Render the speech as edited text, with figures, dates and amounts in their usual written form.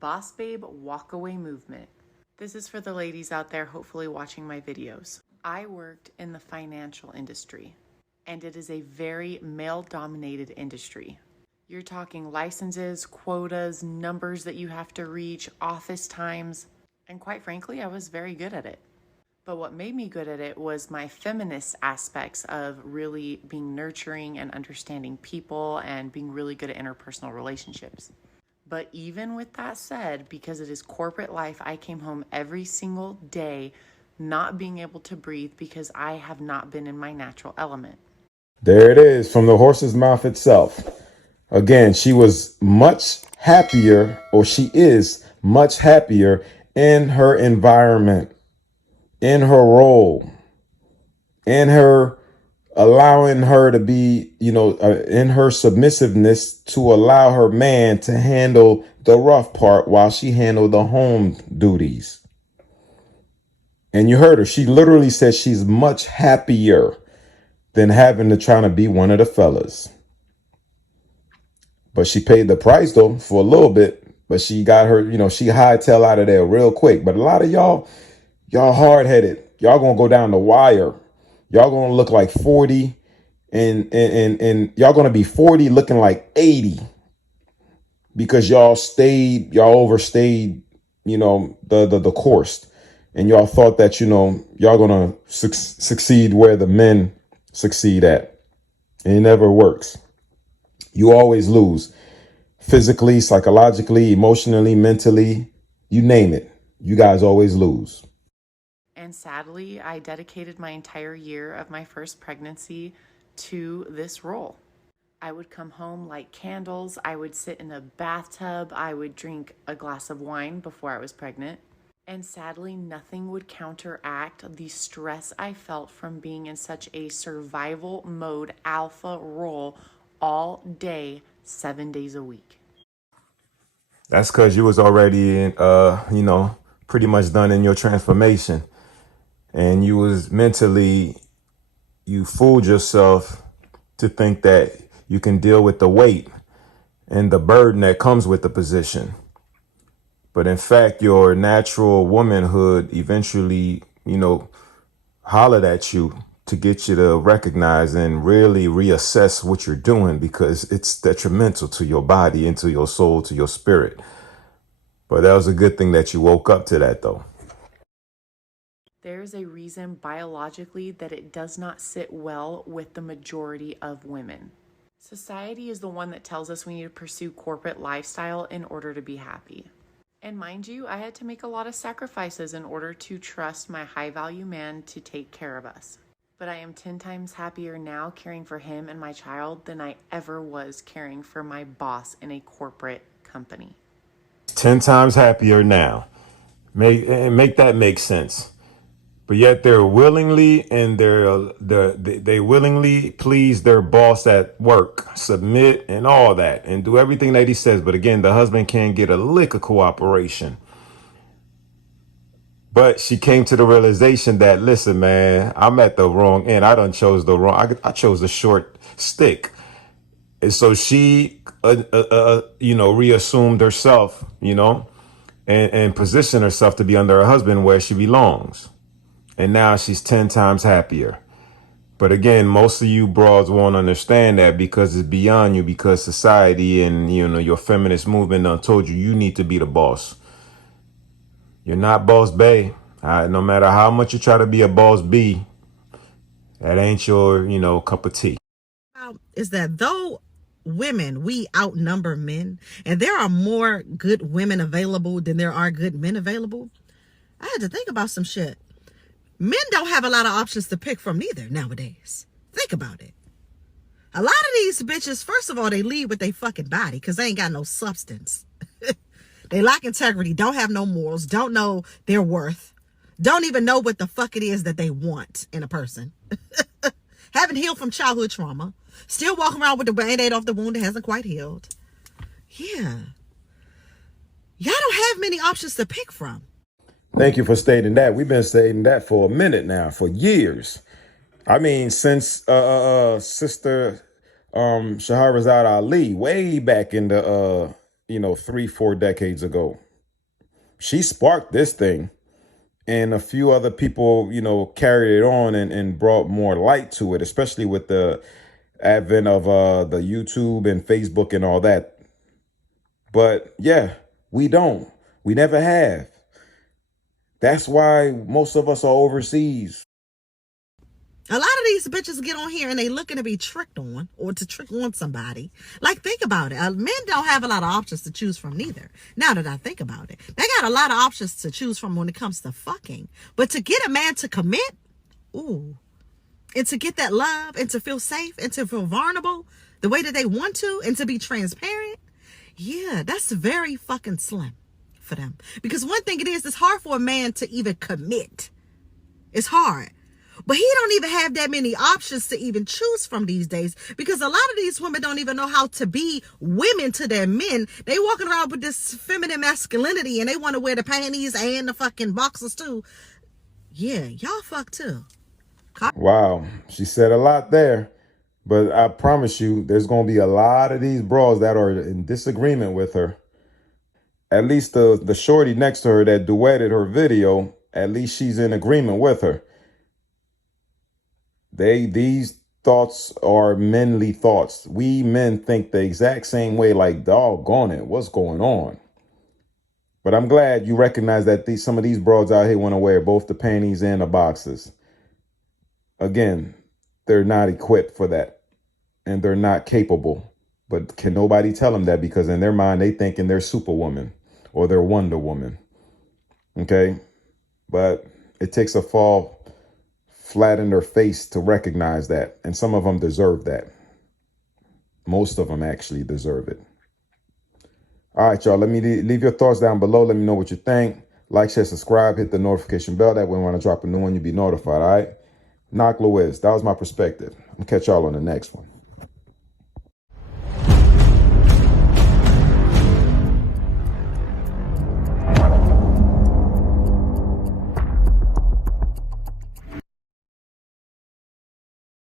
Boss Babe Walkaway Movement. This is for the ladies out there hopefully watching my videos. I worked in the financial industry, and it is a very male-dominated industry. You're talking licenses, quotas, numbers that you have to reach, office times, and quite frankly, I was very good at it. But what made me good at it was my feminist aspects of really being nurturing and understanding people and being really good at interpersonal relationships. But even with that said, because it is corporate life, I came home every single day not being able to breathe because I have not been in my natural element. There it is from the horse's mouth itself. Again, she was much happier, or she is much happier in her environment, in her role, in her allowing her to be, in her submissiveness to allow her man to handle the rough part while she handled the home duties. And you heard her. She literally said she's much happier than having to try to be one of the fellas. But she paid the price though for a little bit, but she got her, she hightail out of there real quick. But a lot of y'all hard headed. Y'all gonna go down the wire. Y'all gonna look like 40 and y'all gonna be 40 looking like 80 because y'all overstayed, the course. And y'all thought that, y'all gonna succeed where the men succeed at. And it never works. You always lose. Physically, psychologically, emotionally, mentally, you name it. You guys always lose. And sadly, I dedicated my entire year of my first pregnancy to this role. I would come home, light candles, I would sit in a bathtub, I would drink a glass of wine before I was pregnant. And sadly, nothing would counteract the stress I felt from being in such a survival mode alpha role all day, 7 days a week. That's because you was already in, pretty much done in your transformation. And you was mentally, you fooled yourself to think that you can deal with the weight and the burden that comes with the position. But in fact, your natural womanhood eventually, hollered at you to get you to recognize and really reassess what you're doing because it's detrimental to your body and to your soul, to your spirit. But that was a good thing that you woke up to that, though. There's a reason biologically that it does not sit well with the majority of women. Society is the one that tells us we need to pursue corporate lifestyle in order to be happy. And mind you, I had to make a lot of sacrifices in order to trust my high-value man to take care of us. But I am 10 times happier now caring for him and my child than I ever was caring for my boss in a corporate company. 10 times happier now. Make that make sense. But yet they're willingly and they willingly please their boss at work, submit and all that and do everything that he says. But again, the husband can't get a lick of cooperation. But she came to the realization that, listen, man, I'm at the wrong end. I I chose the short stick. And so she, reassumed herself, and positioned herself to be under her husband where she belongs. And now she's 10 times happier. But again, most of you broads won't understand that because it's beyond you, because society and, your feminist movement done told you need to be the boss. You're not boss bae. No matter how much you try to be a boss B, that ain't your, cup of tea. Is that though women, we outnumber men, and there are more good women available than there are good men available, I had to think about some shit. Men don't have a lot of options to pick from neither nowadays. Think about it. A lot of these bitches, first of all, they lead with their fucking body because they ain't got no substance. They lack integrity, don't have no morals, don't know their worth, don't even know what the fuck it is that they want in a person. Haven't healed from childhood trauma. Still walking around with the band-aid off the wound that hasn't quite healed. Yeah. Y'all don't have many options to pick from. Thank you for stating that. We've been stating that for a minute now, for years. I mean, since Sister Shahrazad Ali way back in the 3-4 decades ago. She sparked this thing, and a few other people, carried it on and brought more light to it, especially with the advent of the YouTube and Facebook and all that. But yeah, we don't. We never have. That's why most of us are overseas. A lot of these bitches get on here and they looking to be tricked on or to trick on somebody. Like, think about it. Men don't have a lot of options to choose from neither. Now that I think about it, they got a lot of options to choose from when it comes to fucking. But to get a man to commit, ooh, and to get that love and to feel safe and to feel vulnerable the way that they want to and to be transparent, yeah, that's very fucking slim for them. Because one thing it is, it's hard for a man to even commit. It's hard. But he don't even have that many options to even choose from these days, because a lot of these women don't even know how to be women to their men. They walking around with this feminine masculinity and they want to wear the panties and the fucking boxers too. Yeah, y'all fuck too. Wow, she said a lot there. But I promise you, there's going to be a lot of these bras that are in disagreement with her. At least the shorty next to her that duetted her video, at least she's in agreement with her. These thoughts are manly thoughts. We men think the exact same way, like, doggone it, what's going on? But I'm glad you recognize that some of these broads out here want to wear both the panties and the boxes. Again, they're not equipped for that, and they're not capable. But can nobody tell them that? Because in their mind, they thinking they're Superwoman or they're Wonder Woman. Okay? But it takes a fall flat in their face to recognize that. And some of them deserve that. Most of them actually deserve it. All right, y'all. Let me leave your thoughts down below. Let me know what you think. Like, share, subscribe, hit the notification bell. That way when I drop a new one, you'll be notified. All right? Knock Lewis. That was my perspective. I'll catch y'all on the next one.